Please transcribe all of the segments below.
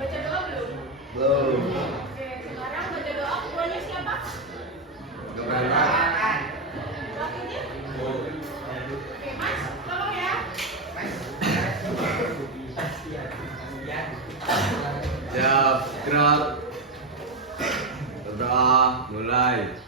baca doa belum? Belum. Oke, sekarang baca doa ketuanya siapa? Keberangkatan. Wakilnya? Oke, Mas, tolong ya. Siap, gerak. Berdoa, mulai.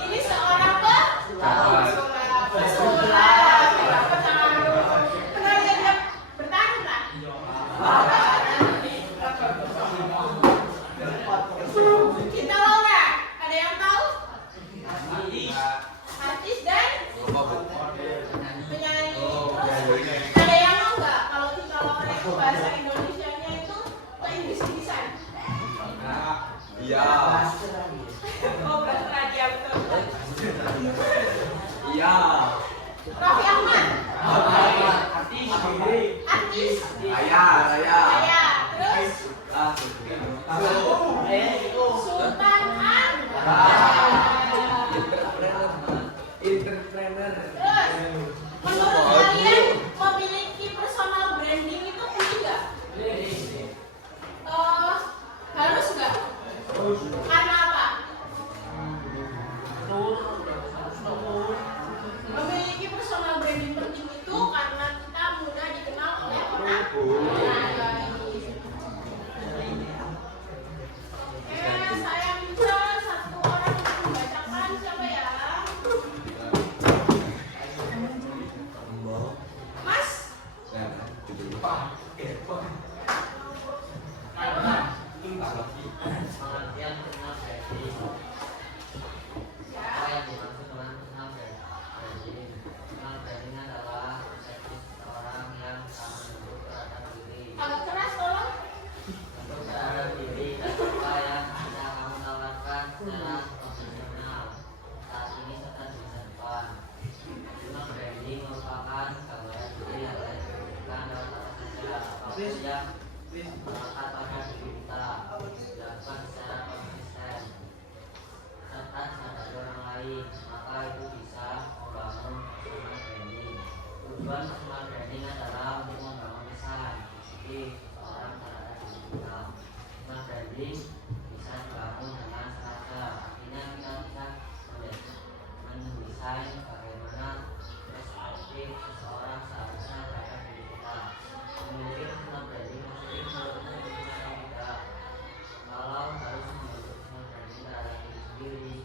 Ini seorang pesulap. Kenapa taruh? Kenapa dia bertahan lah? Kita tahu nggak? Ada yang tahu? Artis dan penyanyi. Terus ada yang tahu nggak kalau kita lorek bahasa Indonesianya itu ke Inggris-Inggrisan? Iya. Oh, berarti dia betul. Iya. Raffi Ahmad. Artis. Raya. Saya. Terus Sultan Entrepreneur. Terus, menurut kalian memiliki personal branding itu penting nggak? Harus nggak? Karena apa? Memiliki personal branding penting itu karena kita mudah dikenal oleh orang lain. Saya minta satu orang untuk membacakan, siapa ya? Mas? Pengertian personal branding. Apa yang dimaksud dengan personal branding? Personal branding adalah persepsi seseorang yang tak menunjuk terhadap diri. Agak keras tolong. Untuk terhadap diri dan apa yang tidak kamu tawarkan secara profesional saat ini serta di masa depan. Personal branding merupakan gambaran diri yang telah diberikan dalam tata kerja apapun yang melekat pada diri kita, dilakukan secara konsisten serta disadari orang lain, maka itu bisa membangun personal branding. Tujuan personal branding adalah untuk membangun kesan positif seorang terhadap diri kita. Personal branding bisa dibangun dengan sengaja, artinya kita bisa mendesain bagaimana perspektif seseorang seharusnya terhadap diri kita. Memiliki personal branding positif menurutmu bisa atau tidak? Kalau harus memiliki personal branding terhadap diri sendiri,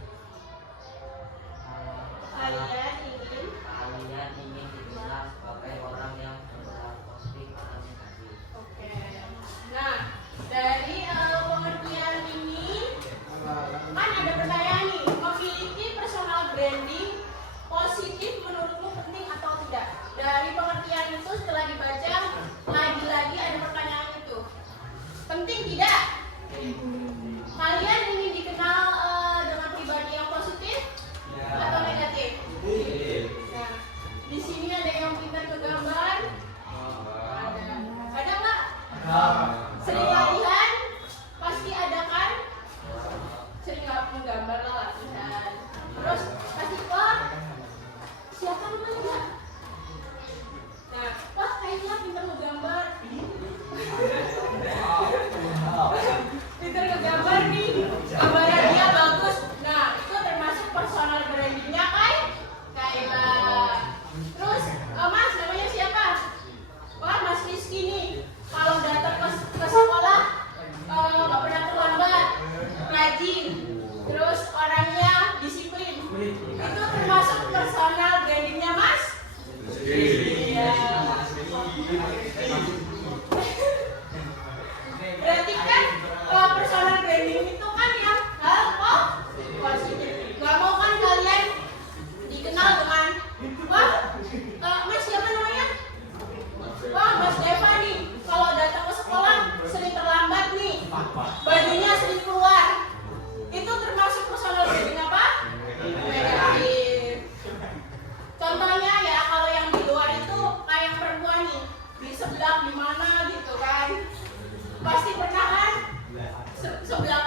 kalian ingin dikenal sebagai orang yang berperilaku positif atau negatif? Oke. Nah, dari pengertian ini kan ada pertanyaan nih, memiliki personal branding positif menurutmu penting atau tidak? Dari pengertian itu setelah dibaca lagi-lagi ada pertanyaan itu. Penting tidak? Kalian ingin dikenal dengan pribadi yang positif atau negatif? Nah, di sini ada yang pintar ke gambar. Ada nggak? Sering latihan? Pasti ada kan? Sering menggambar lah latihan. Terus pasti wah siapa namanya? Nah, wah kayaknya pintar menggambar. Pintar ngegambar nih, gambarnya dia bagus. Nah, itu termasuk personal brandingnya kan? Kayla. Terus, Mas namanya siapa? Wah, Mas Rizky nih. Kalau datang ke sekolah, nggak pernah terlambat, rajin. Terus orangnya disiplin. Itu termasuk personal brandingnya Mas? Iya. Berarti kan personal branding itu kan yang hal positif. Gak mau kan kalian dikenal dengan wah Mas siapa namanya? Wah Mas Deva nih. Kalau datang ke sekolah sering terlambat nih. Bajunya sering keluar. Itu termasuk personal branding apa? Negatif. Contohnya ya kalau yang di luar itu kayak perempuan nih di sebelah di mana gitu kan. Pasti pernah kan? Sebelah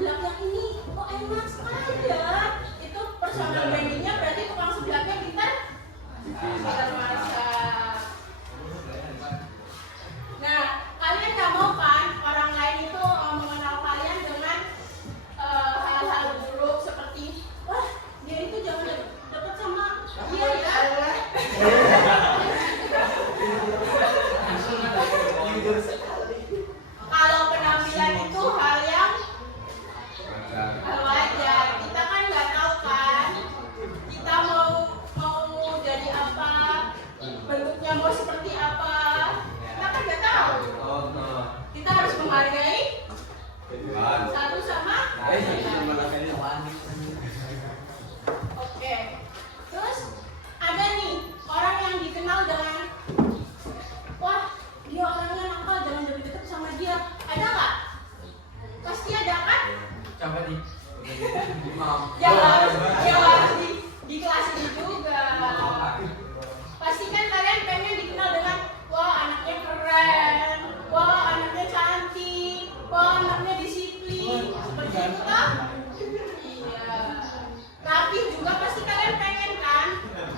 yang ini enak ada. Itu personal brandingnya berarti tukang sebelahnya pintar masak. Nah, kalian nggak mau kan orang lain itu mengenal kalian dengan hal-hal buruk seperti wah dia itu jangan deket sama dia ya. Kalau penampilan itu hal yang Ya harus di kelas ini juga. Pasti kan kalian pengen dikenal dengan wah anaknya keren, wah anaknya cantik, wah anaknya disiplin. Seperti itu kan? Iya. Rapi juga pasti kalian pengen kan?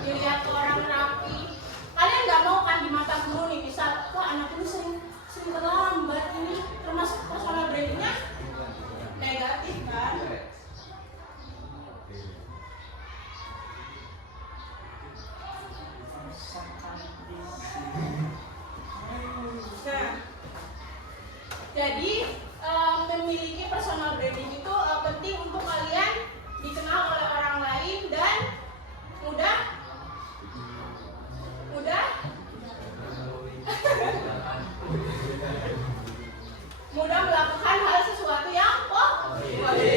Dilihat orang rapi. Kalian nggak mau kan di mata guru nih bisa, wah anak ini sering terlambat ini, termasuk personal brandingnya negatif kan? Nah, jadi memiliki personal branding itu penting untuk kalian dikenal oleh orang lain dan mudah melakukan hal sesuatu yang positif. Oke.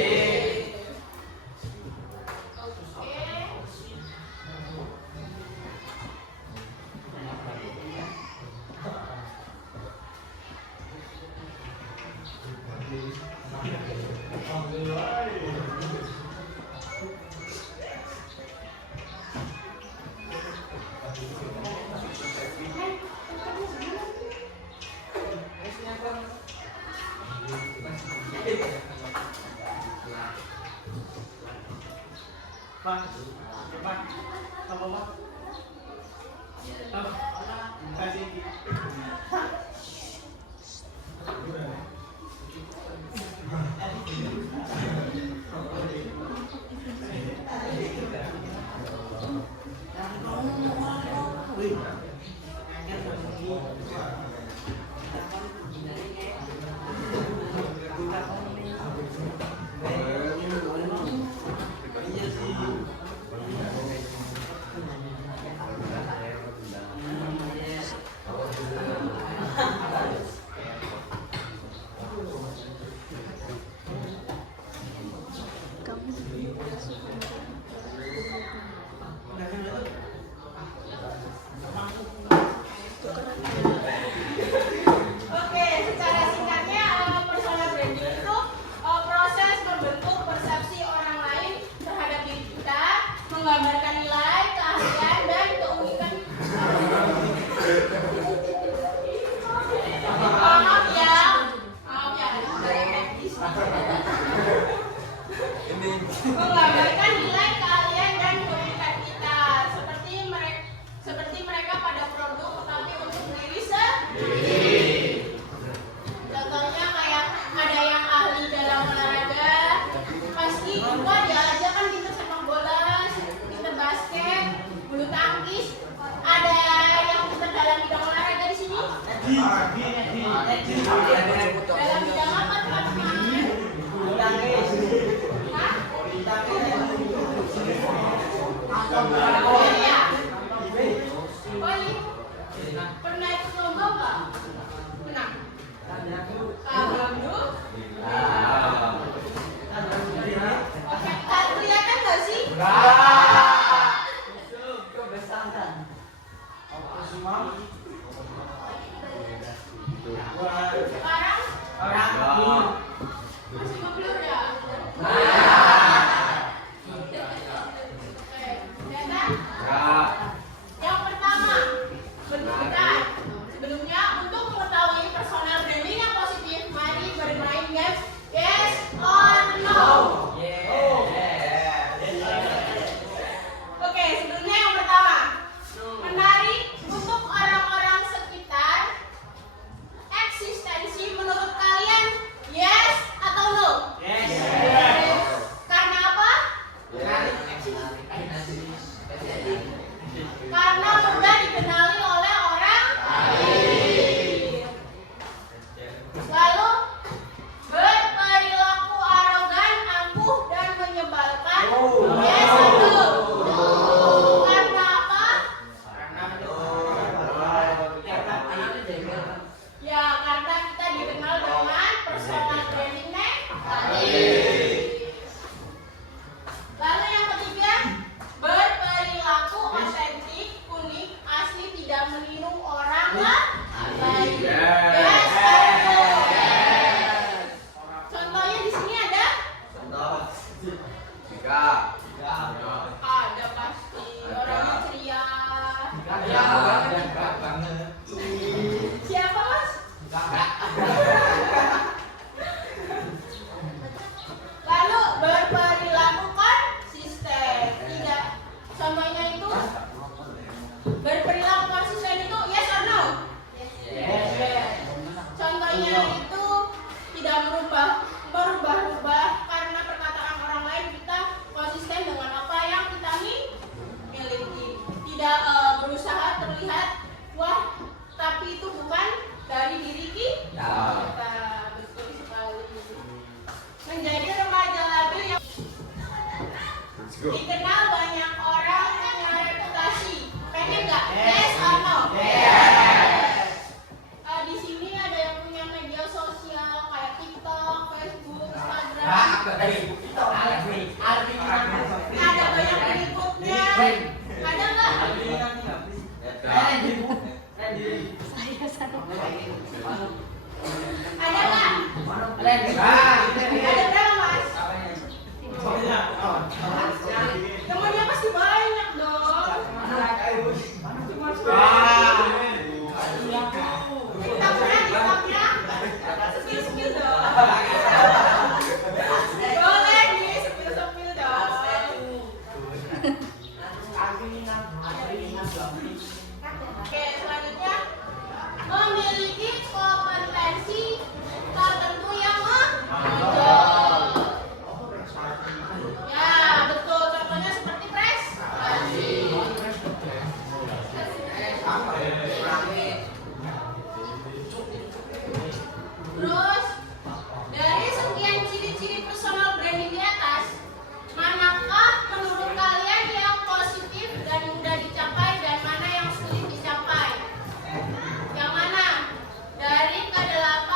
Oke, secara singkatnya personal branding itu proses membentuk persepsi orang lain terhadap diri kita, menggambarkan nilai, keahlian, dan keunikan. Maaf ya, dari teknis. Menggambarkan nilai, keahlian, dan keunikan kita, seperti mereka pada produk, tetapi untuk diri sendiri. Contohnya kayak ada yang ahli dalam olahraga, pasti wah dia aja kan pinter sepak bola, pinter basket, bulu tangkis. Ada yang pinter dalam bidang olahraga di sini? Dalam bidang apa teman-teman? Hah? Dikenal banyak orang punya reputasi. Pengen nggak? Yes or no? Di sini ada yang punya media sosial kayak TikTok, Facebook, Instagram. Ada banyak pengikutnya. Ada nggak? Ada nggak? Ada berapa mas? Temennya pasti banyak dong. TikToknya, spill dong. Boleh nih, spill dong. Oke, selanjutnya memiliki kompetensi tertentu yang menonjol. Ya, betul. Contohnya seperti prestasi. Terus, dari sekian ciri-ciri personal branding di atas, manakah menurut kalian yang positif dan mudah dicapai dan mana yang sulit dicapai? Yang mana? Dari ke-8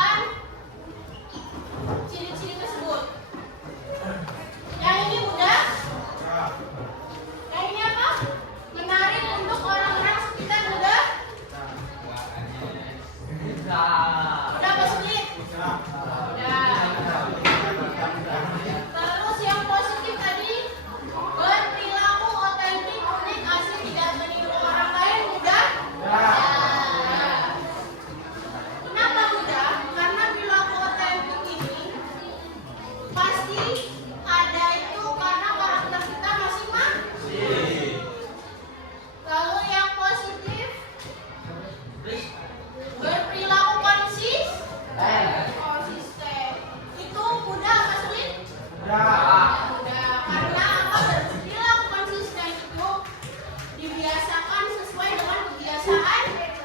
ciri-ciri tersebut. Yang ini mudah? Yang ini apa? Menarik untuk orang-orang sekitar mudah? Udah apa sulit? Udah. Terus yang positif tadi, berperilaku otentik, unik, asli, tidak meniru orang lain mudah? Kenapa mudah? Karena perilaku otentik ini pasti ada itu karena karakter kita masing-masing. Lalu yang positif, berperilaku konsisten. Itu mudah apa sulit? Mudah. Karena apa? Berperilaku konsisten itu dibiasakan sesuai dengan kebiasaan kita.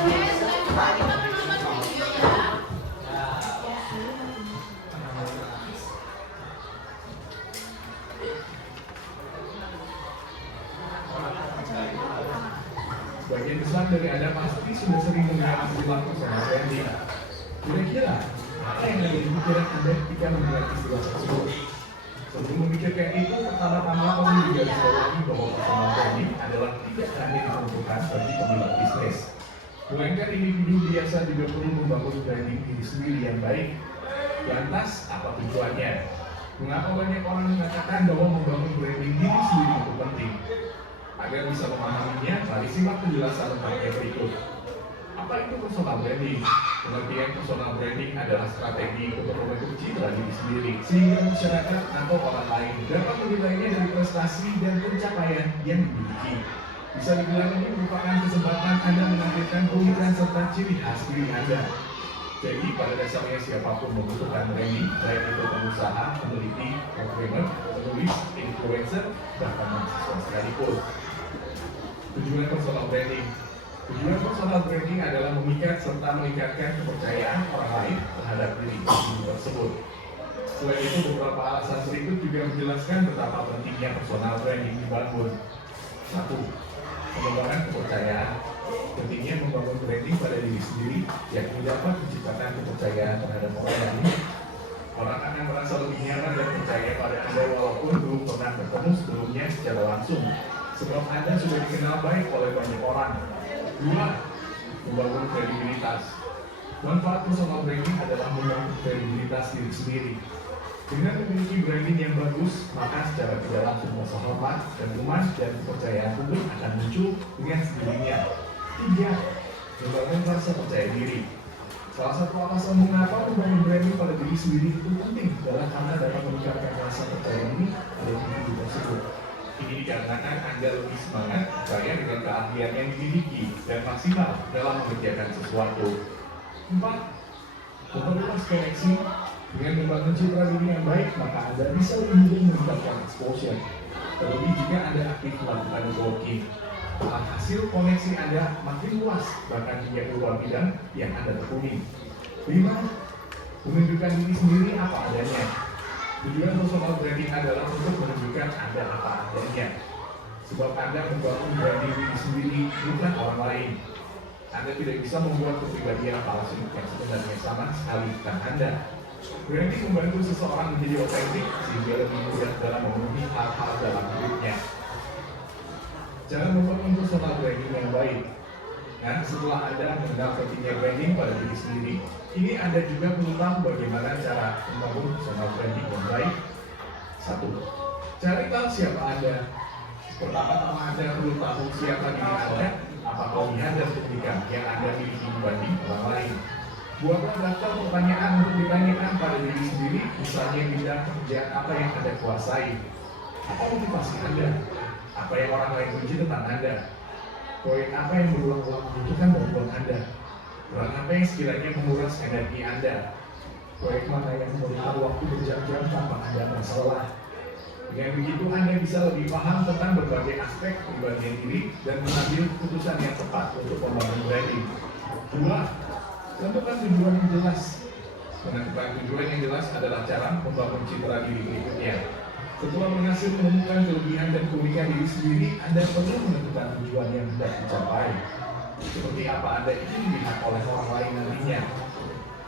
Oke, selanjutnya kita menonton video ya. Bagian besar dari Anda pasti sudah sering mendengar istilah personal branding. Kira-kira apa yang ada di pikiran Anda ketika mendengar istilah tersebut? Sebelum memikirkan itu, pertama-tama perlu digarisbawahi bahwa personal branding adalah tidak hanya diperuntukkan bagi pemilik bisnis. Melainkan individu biasa juga perlu membangun branding diri sendiri yang baik. Lantas, apa tujuannya? Mengapa banyak orang mengatakan bahwa membangun branding diri sendiri itu penting? Agar bisa memahaminya, mari simak penjelasan lengkapnya berikut. Apa itu personal branding? Pengertian personal branding adalah strategi untuk membentuk citra diri sendiri, sehingga masyarakat atau orang lain dapat menilainya dari prestasi dan pencapaian yang dimiliki. Bisa dibilang ini merupakan kesempatan Anda menampilkan keunikan serta ciri khas diri Anda. Jadi pada dasarnya siapapun membutuhkan branding, baik itu pengusaha, peneliti, programmer, penulis, influencer, bahkan mahasiswa sekalipun. Tujuan personal branding. Tujuan personal branding adalah memikat serta meningkatkan kepercayaan orang lain terhadap diri tersebut. Selain itu, beberapa alasan berikut juga menjelaskan betapa pentingnya personal branding dibangun. 1. Pengembangan kepercayaan. Pentingnya membangun branding pada diri sendiri yang dapat menciptakan kepercayaan terhadap orang lain. Orang akan merasa lebih nyaman dan percaya pada Anda walaupun belum pernah bertemu sebelumnya secara langsung, sebab Anda sudah dikenal baik oleh banyak orang. 2. Membangun kredibilitas. Manfaat personal branding adalah membangun kredibilitas diri sendiri. Dengan memiliki branding yang bagus, maka secara tidak langsung rasa hormat, kagum dan kepercayaan publik akan muncul dengan sendirinya. 3. Membangun rasa percaya diri. Salah satu alasan mengapa membangun branding pada diri sendiri itu penting adalah karena dapat meningkatkan rasa percaya diri pada individu tersebut. Ini dikarenakan Anda lebih semangat, percaya dengan keahlian yang dimiliki, dan maksimal dalam mengerjakan sesuatu. 4. Memperluas koneksi. Dengan membangun citra diri yang baik, maka Anda bisa lebih mudah meningkatkan exposure. Terlebih jika Anda aktif melakukan networking. hasil koneksi Anda makin luas, bahkan hingga keluar bidang yang Anda tekuni. 5. Menunjukkan diri sendiri apa adanya. Tujuan personal branding adalah untuk menunjukkan Anda apa adanya. Sebab Anda membangun branding diri sendiri, bukan orang lain. Anda tidak bisa membuat kepribadian palsu yang sebenarnya sama sekali bukan Anda. Branding membantu seseorang menjadi otentik sehingga lebih mudah dalam memenuhi hal-hal dalam hidupnya. Cara membangun personal branding yang baik. Nah, setelah Anda mengenal pentingnya branding pada diri sendiri, ini Anda juga perlu tahu bagaimana cara membangun personal branding yang baik. 1. Cari tahu siapa Anda. Pertama-tama Anda perlu tahu siapa diri Anda, apa kelebihan dan kebaikan yang Anda miliki dibanding orang lain. Buatlah daftar pertanyaan untuk ditanyakan pada diri sendiri, misalnya bidang pekerjaan apa yang Anda kuasai, apa motivasi Anda, apa yang orang lain benci tentang Anda, proyek apa yang berulang-ulang membutuhkan bantuan Anda, peran apa yang sekiranya menguras energi Anda, proyek mana yang memakan waktu berjam-jam tanpa Anda merasa lelah. Dengan begitu Anda bisa lebih paham tentang berbagai aspek kepribadian diri dan mengambil keputusan yang tepat untuk membangun branding. 2. Tentukan tujuan yang jelas. Menentukan tujuan yang jelas adalah cara membangun citra diri berikutnya. Setelah berhasil menemukan kelebihan dan keunikan diri sendiri, Anda perlu menentukan tujuan yang hendak dicapai. Seperti apa Anda ingin dilihat oleh orang lain nantinya.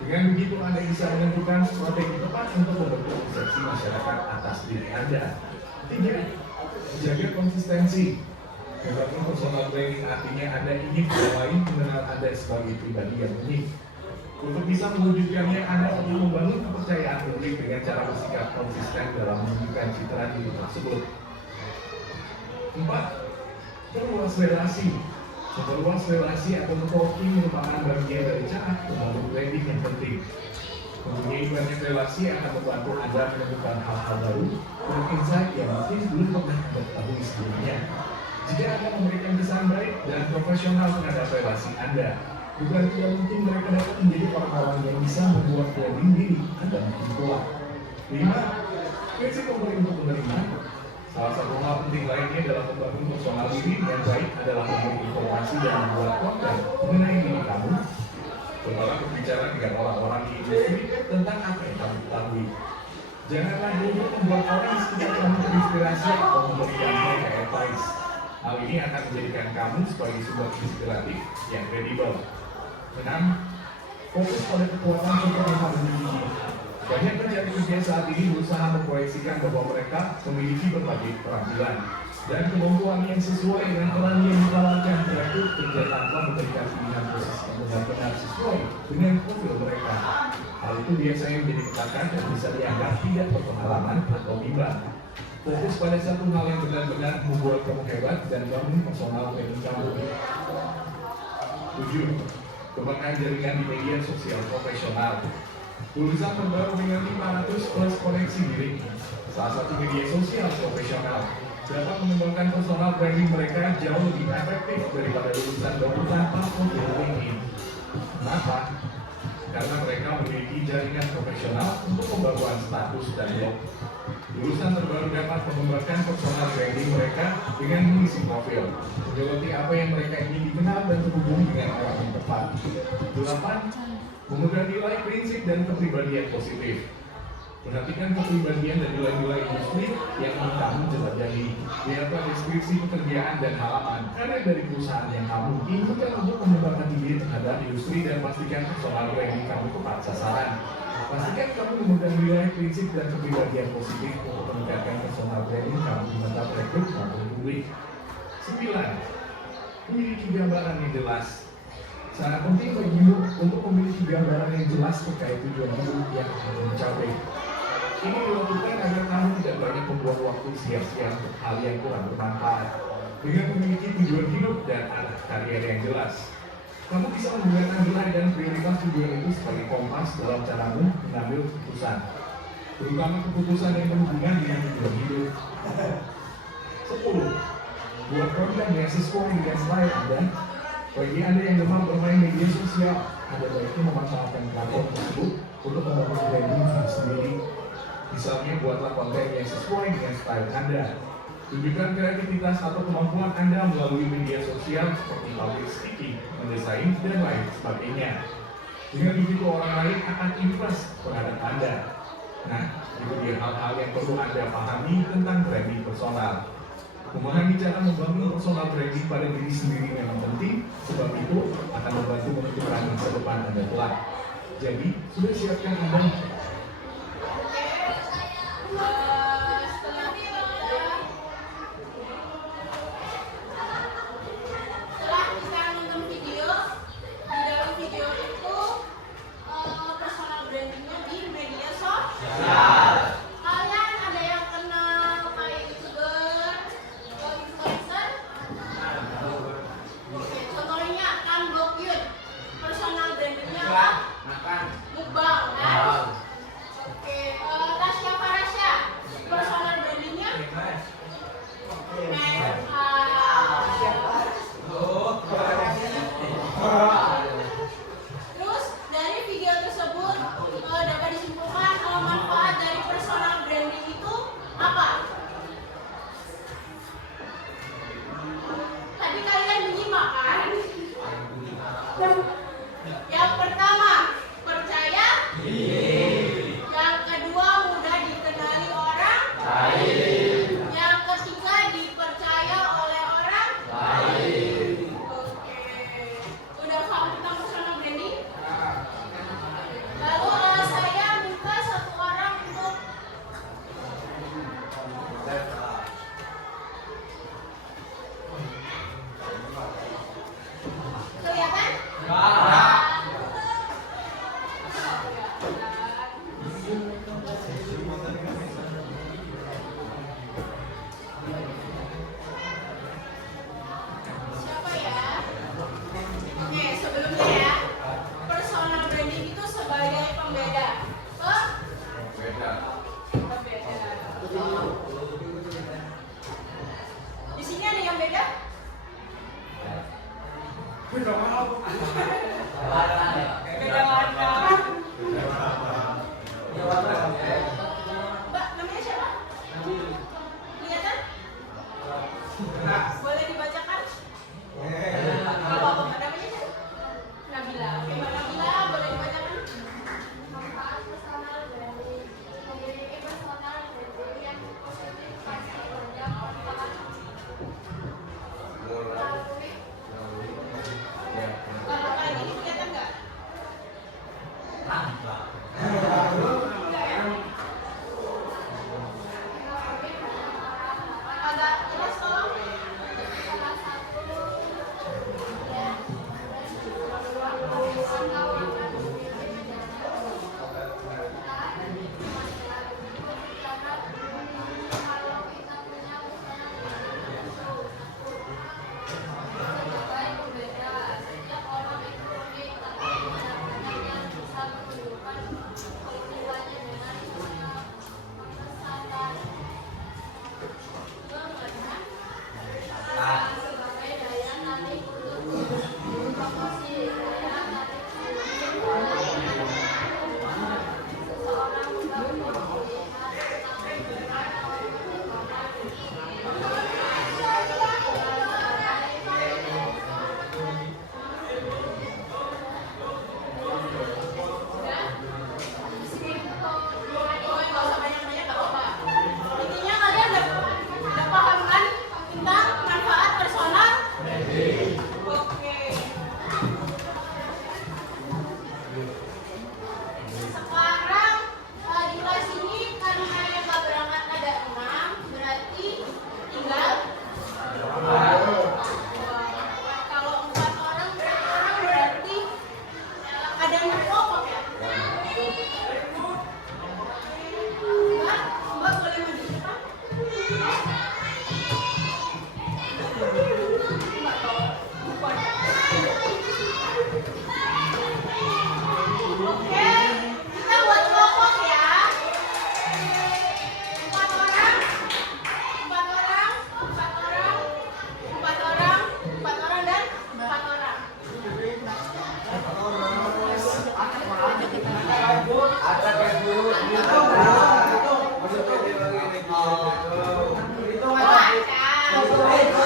Dengan begitu Anda bisa menentukan strategi tepat untuk membentuk persepsi masyarakat atas diri Anda. 3. Jaga konsistensi. Membangun personal branding artinya Anda ingin orang lain mengenal Anda sebagai pribadi yang unik. Untuk bisa mewujudkannya, Anda perlu membangun kepercayaan publik dengan cara bersikap konsisten dalam menunjukkan citra diri tersebut. 4. Perluas relasi. Memperluas relasi atau networking merupakan bagian dari cara membangun branding yang penting. Mempunyai banyak relasi akan membantu Anda menemukan hal-hal baru dan insight yang mungkin belum pernah Anda ketahui sebelumnya. Jika Anda memberikan kesan baik dan profesional terhadap relasi Anda, bukan tidak mungkin mereka dapat menjadi orang-orang yang bisa membuat branding diri Anda makin kuat. 5. Prinsip memberi untuk menerima. Salah satu hal penting lainnya dalam membangun personal diri yang baik adalah memberi informasi dan membuat konten mengenai diri kamu. Cobalah berbicara dengan orang-orang di industri tentang apa yang kamu ketahui. Janganlah dulu membuat orang di sekitar kamu terinspirasi atau memberikan mereka advice. Hal ini akan menjadikan kamu sebagai sumber inspiratif yang kredibel. 6. Fokus pada kekuatan serta memahami. Banyak pencari kerja saat ini berusaha memproyeksikan bahwa mereka memiliki berbagai keterampilan dan kemampuan yang sesuai dengan peran yang ditawarkan direktur kerja tanpa memberikan pilihan posisi yang benar-benar sesuai dengan profil mereka. Hal itu biasanya menjadi ketakan dan bisa dianggap tidak berpengalaman atau bimbang. Fokus pada satu hal yang benar-benar membuat kamu hebat dan bangun personal branding kamu. 7. Kembangkan jaringan di media sosial profesional. Lulusan terbaru dengan 500 plus koneksi diri, salah satu media sosial profesional, dapat mengembangkan personal branding mereka jauh lebih efektif daripada lulusan baru tanpa profil LinkedIn. Kenapa? Karena mereka memiliki jaringan profesional untuk pembaruan status dan blog. Lulusan terbaru dapat mengembangkan personal branding mereka dengan mengisi profil, menyoroti apa yang mereka ingin dikenal dan terhubung dengan orang yang tepat. 8. Memegang nilai prinsip dan kepribadian positif. Perhatikan kepribadian dan nilai-nilai industri yang ingin kamu jelajahi. Lihatlah deskripsi pekerjaan dan halaman karya dari perusahaan yang kamu inginkan untuk mengembangkan diri terhadap industri dan pastikan personal branding kamu tepat sasaran. Pastikan kamu memegang nilai prinsip dan kepribadian positif untuk meningkatkan personal branding kamu di mata rekrut maupun publik. 9. Memiliki gambaran yang jelas. Sangat penting bagimu untuk memiliki gambaran yang jelas terkait tujuan hidup yang akan mencapai. Ini dilakukan agar kamu tidak banyak membuang waktu sia-sia untuk hal yang kurang bermanfaat. Dengan memiliki tujuan hidup dan arah karier yang jelas, kamu bisa menggunakan nilai dan prioritas tujuan itu sebagai kompas dalam caramu mengambil keputusan, terutama keputusan yang berhubungan dengan tujuan hidup. 10. Buat konten yang sesuai dengan style Anda. Bagi Anda yang gemar bermain media sosial, Anda baiknya memanfaatkan platform tersebut untuk membangun branding diri sendiri. Misalnya, buatlah konten yang sesuai dengan style Anda. Tunjukkan kreativitas atau kemampuan Anda melalui media sosial seperti public speaking, mendesain, dan lain sebagainya. Dengan begitu orang lain akan impress terhadap Anda. Nah, itu dia hal-hal yang perlu Anda pahami tentang branding personal. Memahami cara membangun personal branding pada diri sendiri memang penting, sebab itu akan membantu menentukan masa depan Anda kelak. Jadi, sudah siapkan Anda? Setelah kita nonton video, di dalam video itu personal brandingnya di media sosial. Kalian ada yang kenal kayak YouTuber atau influencer? Oke, contohnya Kang Bokyun. Personal brandingnya apa? Mukbang, kan? Oke, Tasya Farasya. Personal brandingnya? Terus dari video tersebut dapat disimpulkan kalau manfaat dari personal branding itu apa? Tadi kalian menyimak kan? Yang pertama, percaya. Yang kedua, mudah dikenali orang. Yang ketiga, dipercaya oleh orang. Oke. Udah paham tentang personal branding? Lalu saya minta satu orang untuk kelihatan? Siapa ya? Oke, sebelumnya ya. Personal branding itu sebagai pembeda. Beda. Di sini ada yang beda? Beda warna. Mbak, namanya siapa? Kelihatan? Boleh dibacakan? Apa namanya siapa? Nabila. Oke, Mbak Nabila, boleh dibacakan? Manfaat personal branding memiliki personal branding yang positif pasti banyak manfaat melalui Kalau kalian ini kelihatan nggak? Agak jelas tolong.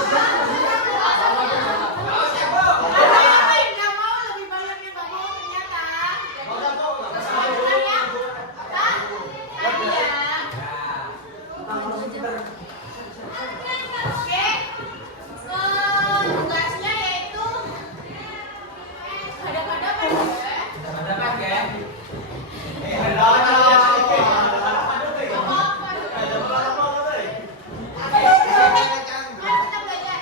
Ada yang nggak mau lebih banyak yang nggak mau ternyata. Persoalan ya. Hah? Tadi ya. Oke. Tugasnya yaitu hadap-hadapan ya. Apa-apa. Kan kita belajar.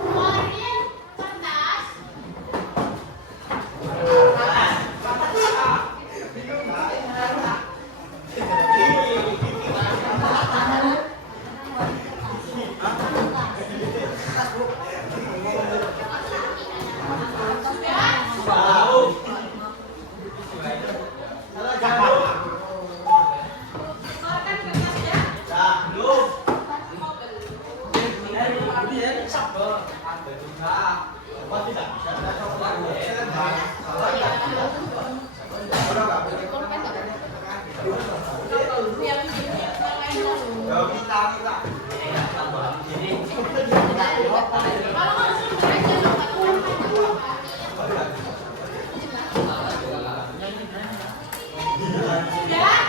Keluarin kertas. Sudah? Keluarkan kertasnya. Yang lain dulu. Kalau nggak suruh belajar, sudah?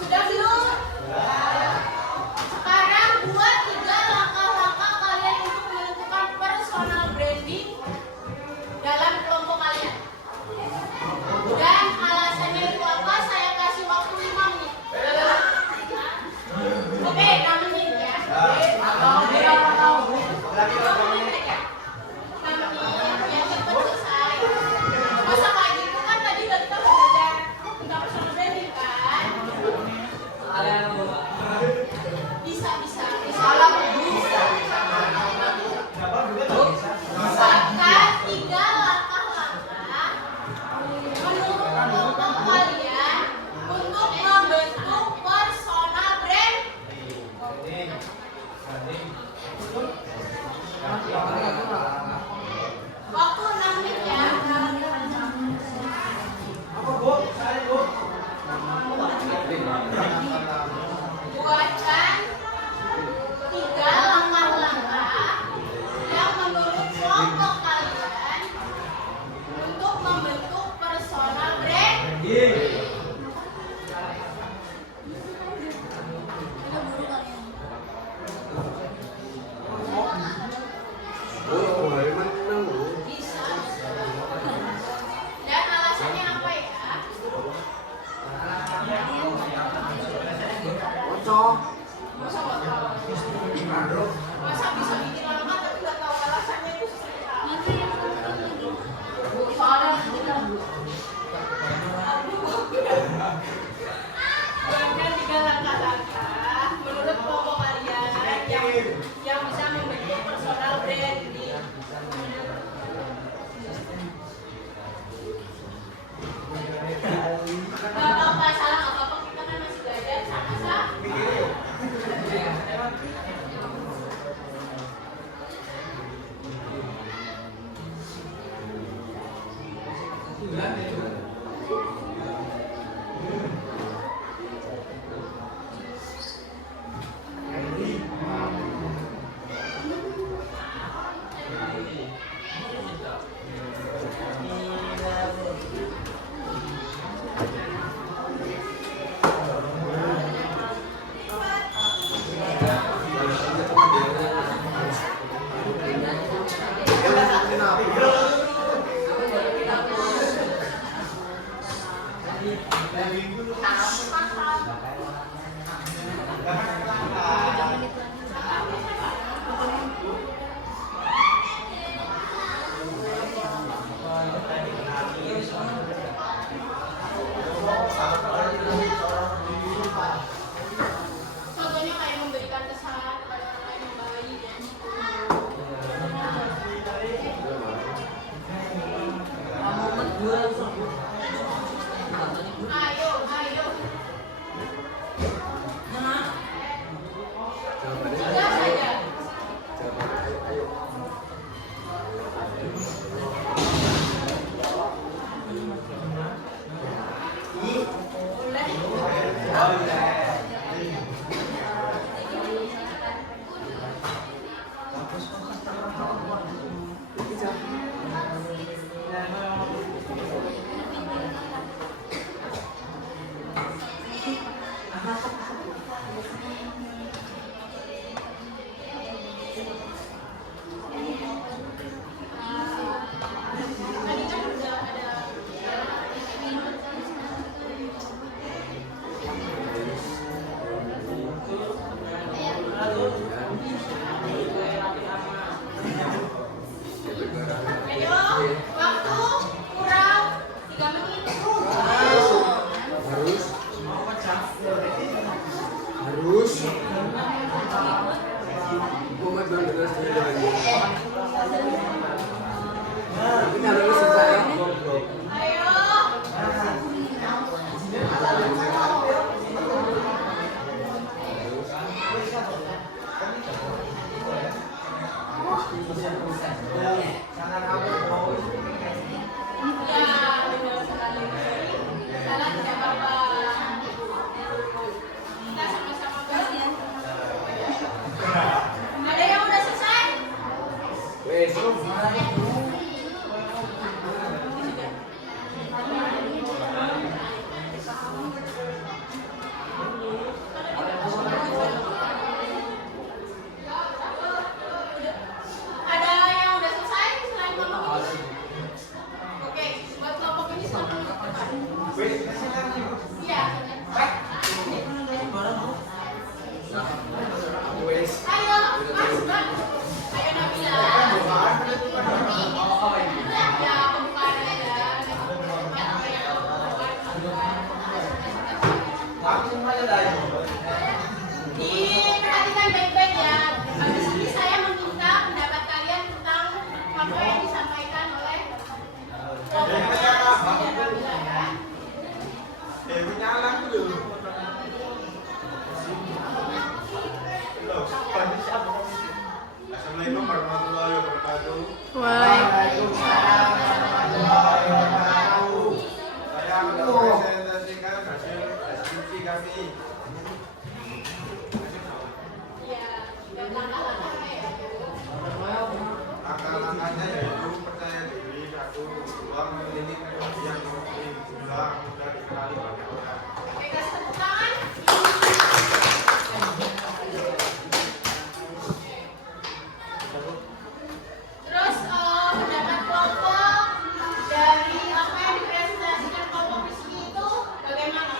Sudah belum? Sekarang buat 3 langkah-langkah kalian untuk menentukan personal branding dalam kelompok kalian. Dan alasannya itu apa? Saya kasih waktu 5 menit. Oke, 6 menit ya. 5 menit aja. 6 menit, yang cepat selesai. Masa kayak gitu kan tadi udah kita belajar tentang personal branding kan? Bisa. Buatkan 3 langkah-langkah menurut kelompok kalian untuk membentuk personal brand. Waktu 6 menit ya. Buatkan 3 langkah-langkah yang menurut kelompok kalian untuk membentuk personal brand. Bisa. Dan alasannya apa ya? Masa bisa bikin lama tapi nggak tahu alasannya itu seperti apa? Buatkan 3 langkah-langkah menurut kelompok kalian yang bisa membentuk personal branding. Gak apa-apa, salah gak apa-apa, kita kan masih belajar sama-sama. benar sekali. Salah tidak apa-apa. Kita sama-sama belajar. Ada yang udah selesai? Ada yang udah selesai selain kelompok ini? Oke, buat kelompok ini selamat depan. Iya. Ayo, Mas, Mbak. Ayo Nabila. Ya, pembukaan aja. Diperhatikan baik-baik ya. Habis ini saya meminta pendapat kalian tentang apa yang disampaikan oleh kelompok Mas dan Nabila ya. Assalamualaikum warahmatullahi wabarakatuh. Waalaikumsalam warahmatullahi wabarakatuh. Saya akan mempresentasikan hasil diskusi kami. Ya, dan langkah-langkahnya ya. Langkah-langkahnya yaitu percaya diri, 1, 2, memiliki prestasi yang penting, 3, mudah dikenali banyak orang. Oke, kasih tepuk tangan. Terus pendapat kelompok dari apa yang dipresentasikan kelompok di sini itu bagaimana?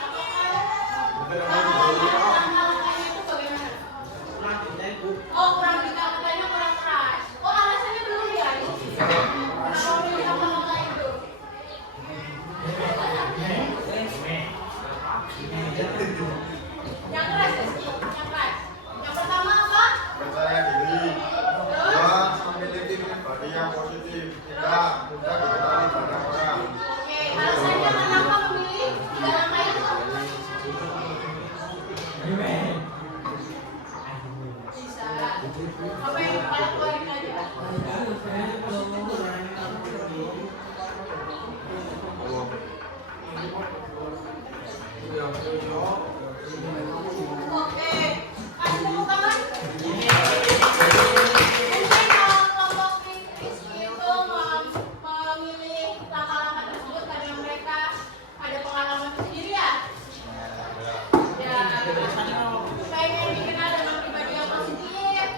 Langkah-langkahnya itu bagaimana? Oh, kurang dikatakannya kurang keras. Oh, alasannya belum ya? Kenapa milih langkah-langkah itu? Yang keras, Rizky. Yang keras. Yang pertama apa? Percaya diri, 2, memiliki pribadi yang positif, 3, mudah dikenali banyak orang. Oke, alasannya kenapa memilih tiga langkah itu? Bisa. Apa yang kepala keluarin aja? Oke, kasih tepuk tangan. Mungkin kelompok Rizky itu memilih langkah-langkah tersebut karena mereka ada pengalaman sendiri ya. Ya, pengen dikenal dengan pribadi yang positif.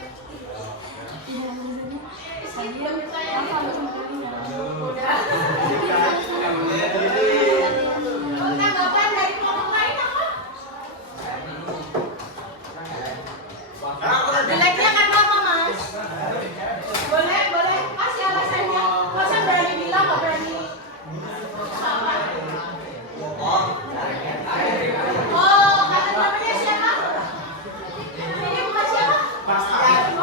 Rizky belum percaya diri. Udah. Tanggapan dari kelompok lain apa? Jeleknya karena apa, Mas? Boleh, boleh. Kasih alasannya. Masa berani bilang, nggak berani sama? Oh, kata namanya siapa? Ini bukan siapa?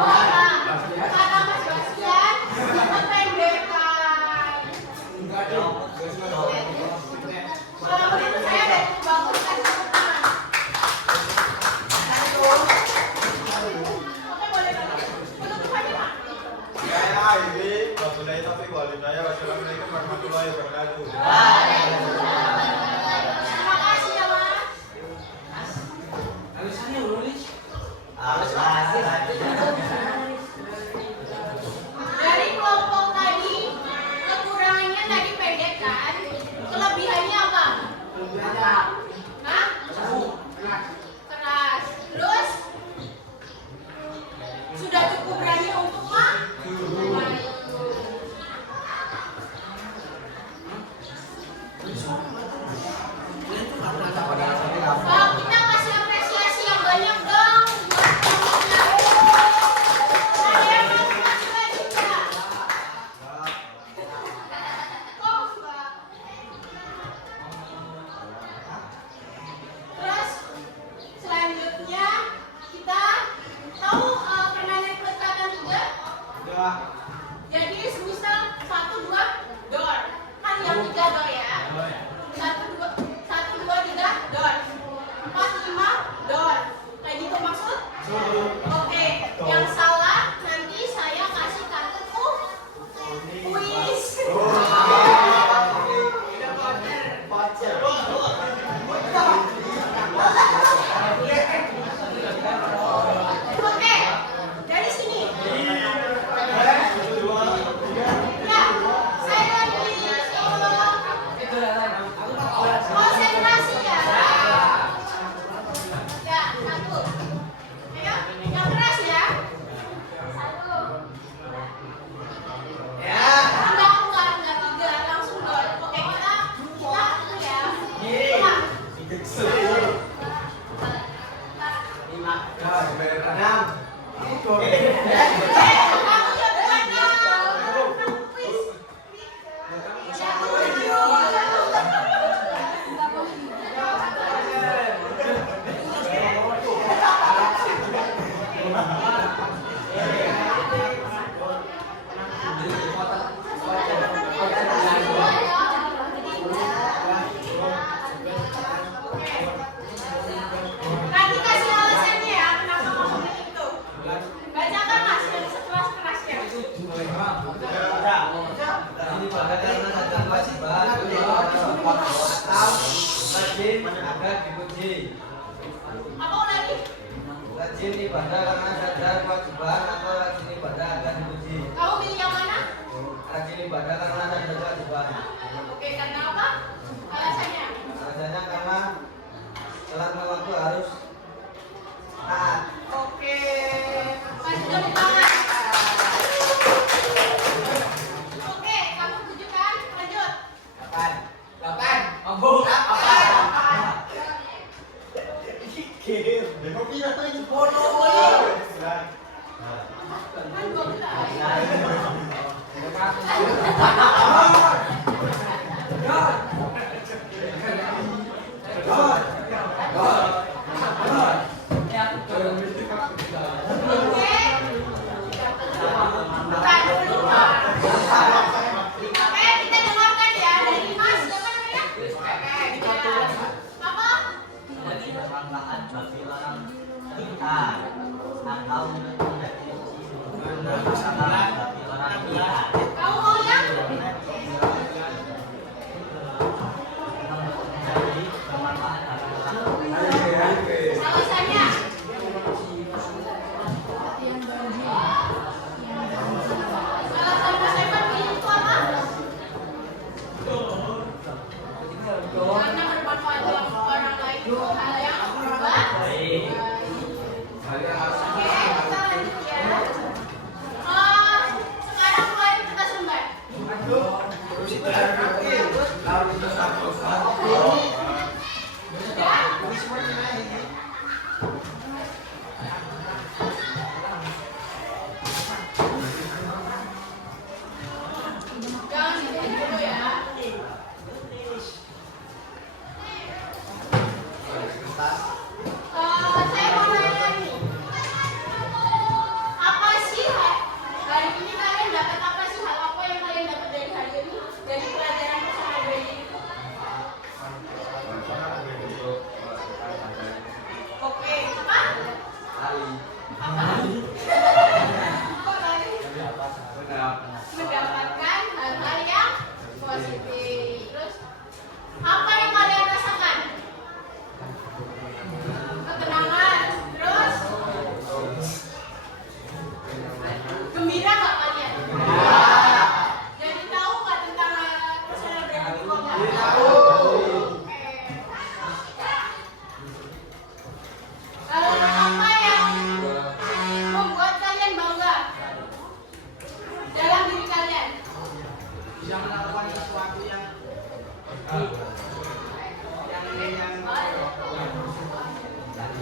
Oh, nah. Kata Mas Bastian, kependekan. Kalau menurut saya udah cukup bagus, kasih tepuk tangan. Oke, boleh banget. Penutup aja, Pak. Saya akhiri, wabillahi taufiq wal hidayah. Wassalamualaikum warahmatullahi wabarakatuh. Terima kasih ya, Mas. Dari kelompok tadi, kekurangannya tadi pendek kan? Kelebihannya apa? Hah? Keras. Terus? Sudah cukup berani untuk maju. Kita kasih apresiasi yang banyak dong buat kelompoknya. Ada yang mau maju lagi nggak? Oh, enggak. Terus selanjutnya kita tahu permainan peletakan Oke. Bukan dulu, Pak. Oke, kita dengarkan ya dari Mas, siapa namanya? Oke, kita. Apa? Jadi bermanfaat bagi orang pintar atau menjadi bermanfaat bagi orang pintar. Kamu mau yang? Jadi bermanfaat bagi orang pintar. Alasannya? Alasan Mas Evan pilih itu apa? Karena bermanfaat bagi orang lain itu hal yang baik. Oke, kita lanjut ya. Sekarang mulai kita sumber. Jangan dibuat dulu ya. Saya mau nanya nih. Apa sih hari ini kalian dapat apa sih, hal apa yang kalian dapat dari hari ini dari pelajaran personal branding itu? Oke, apa? Apa? Kok tadi? Mendapatkan hal-hal yang positif. Terus apa yang kalian rasakan? Ketenangan. Terus gembira nggak kalian? Jadi tahu nggak tentang personal branding itu apa? Oke. Apa yang membuat kalian bangga dalam diri kalian?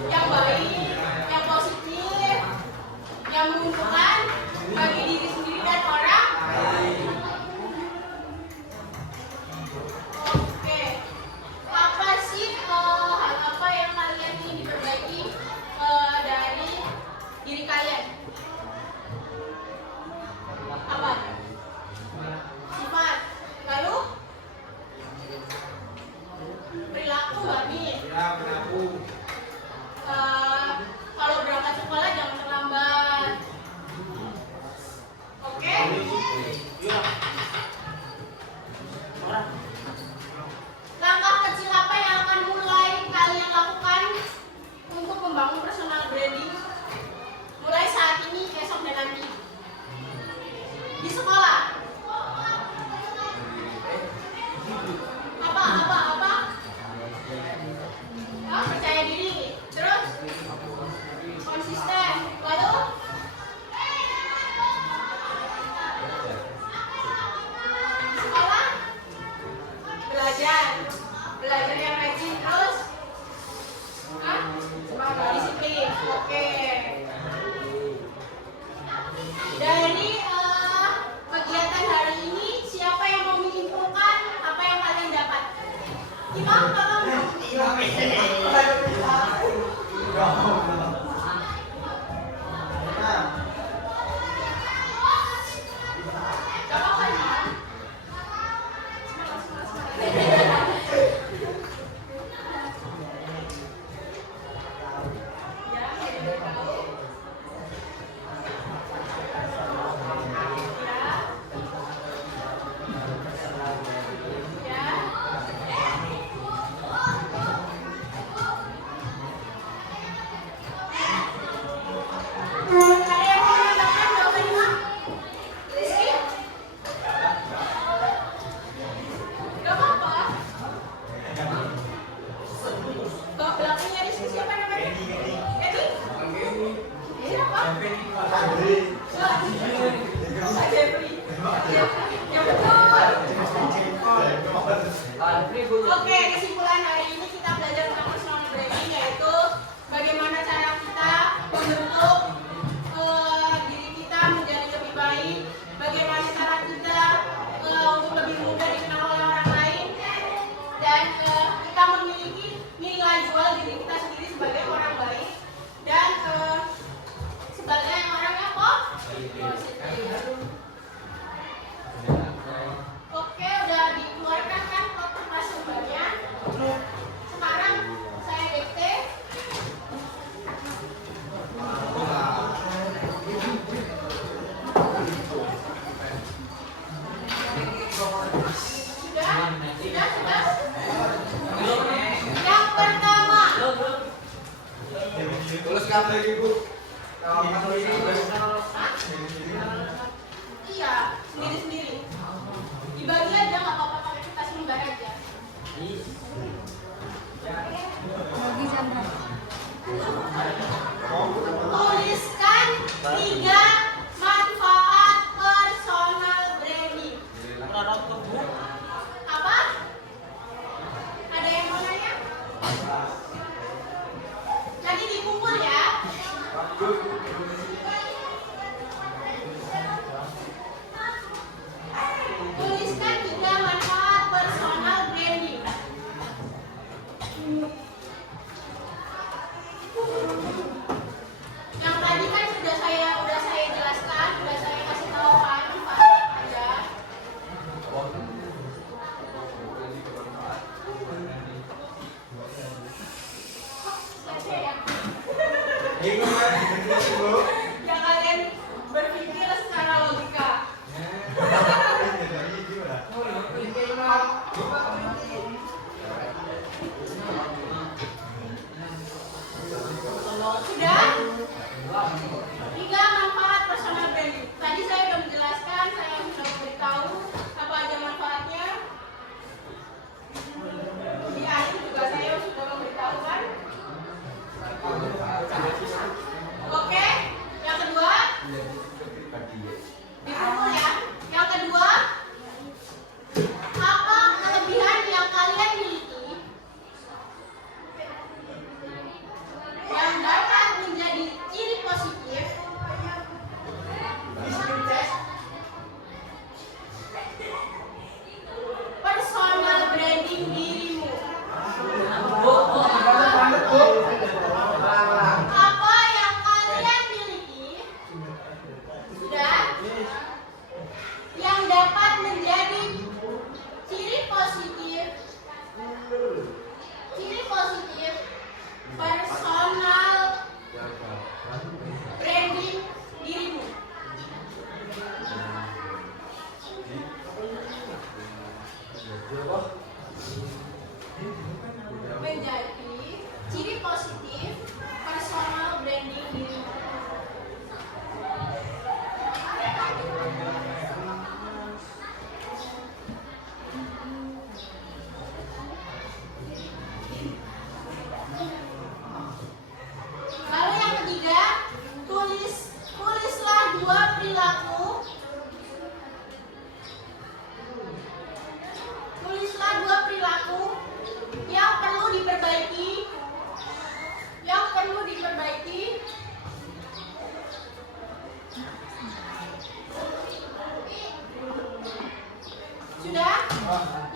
Yang baik, yang positif, yang menguntungkan bagi diri sendiri dan orang. Oke, apa sih hal apa yang kalian ingin diperbaiki dari diri kalian? Apa? Sifat. Lalu perilaku nggak nih? Kalau berangkat sekolah jangan terlambat. Oke? Langkah kecil apa yang akan mulai kalian lakukan untuk membangun personal branding mulai saat ini, besok, dan nanti di sekolah? Apa? Percaya diri. Terus konsisten. Lalu sekolah belajar yang rajin. Terus disiplin. Oke. Dari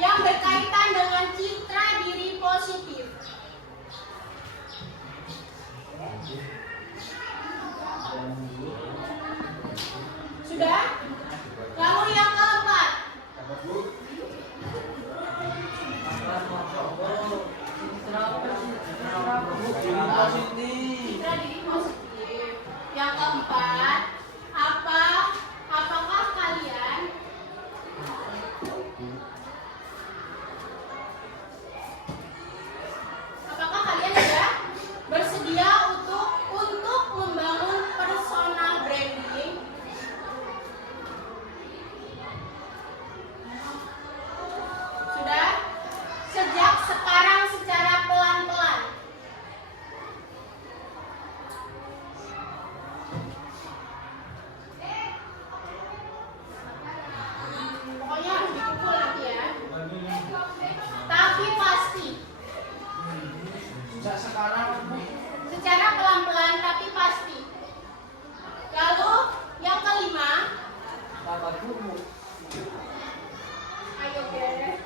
yang berkaitan dengan citra diri positif. Sudah? Lalu yang keempat. Citra diri positif. Yang keempat, apakah kalian sudah bersedia untuk membangun personal branding? Sudah? Sejak sekarang secara pelan-pelan. Pokoknya harus dipukul nanti ya. Tapi pasti. Secara pelan-pelan tapi pasti. Lalu yang kelima. Ayo beres.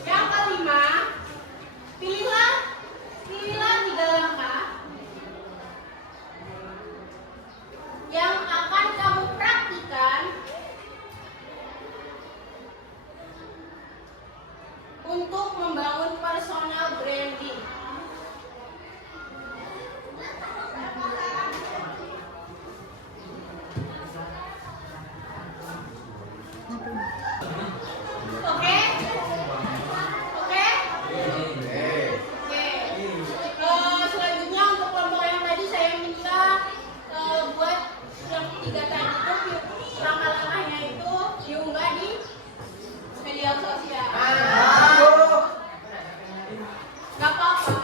Yang kelima, pilihlah 3 langkah yang akan kamu praktikan untuk membangun personal branding. Oke? Oke? Oke. Selanjutnya untuk kelompok yang tadi saya minta buat yang 3 tadi itu langkah-langkahnya itu diunggah di media sosial. Gak apa-apa.